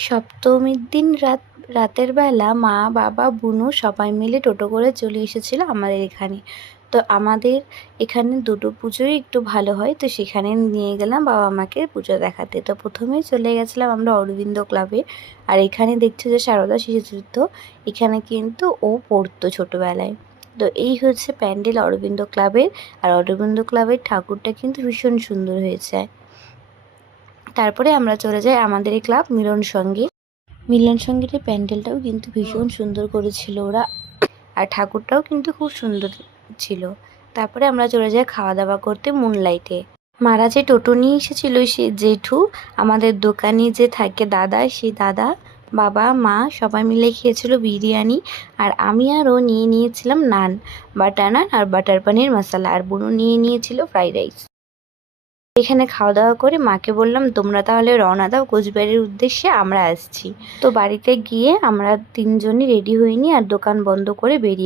সপ্তমীর দিন রাতের বেলা মা, বাবা, বুনু সবাই মিলে টোটো করে চলে এসেছিল আমাদের এখানে। তো আমাদের এখানে দুটো পুজোই একটু ভালো হয়, তো সেখানে নিয়ে গেলাম বাবা মাকে পুজো দেখাতে। তো প্রথমেই চলে গেছিলাম আমরা অরবিন্দ ক্লাবে। আর এখানে দেখছো যে সারদা শিশুতীর্থ, এখানে কিন্তু ও পড়তো ছোটোবেলায়। তো এই হচ্ছে প্যান্ডেল অরবিন্দ ক্লাবের। আর অরবিন্দ ক্লাবের ঠাকুরটা কিন্তু ভীষণ সুন্দর হয়েছে। তারপরে আমরা চলে যাই আমাদের এই ক্লাব মিলন সঙ্গে। মিলন সঙ্গীতের প্যান্ডেলটাও কিন্তু ভীষণ সুন্দর করেছিল ওরা, আর ঠাকুরটাও কিন্তু খুব সুন্দর ছিল। তারপরে আমরা চলে যাই খাওয়া দাওয়া করতে মুনলাইটে। মারা যে টোটো নিয়ে এসেছিল সে জেঠু, আমাদের দোকানে যে থাকে দাদা, সেই দাদা, বাবা, মা সবাই মিলে খেয়েছিল বিরিয়ানি। আর আমি আর ও নিয়ে নিয়েছিলাম নান, বাটার নান আর বাটার পনির মশলা। আর বুনু নিয়ে নিয়েছিল ফ্রাইড রাইস। এখানে খাওয়া দাওয়া করে মাকে বললাম তোমরা তাহলে রওনা দাও কোচবিহারের উদ্দেশ্যে, আমরা আসছি। তো বাড়িতে গিয়ে আমরা তিনজনই রেডি হয়ে নিই আর দোকান বন্ধ করে বেরিয়ে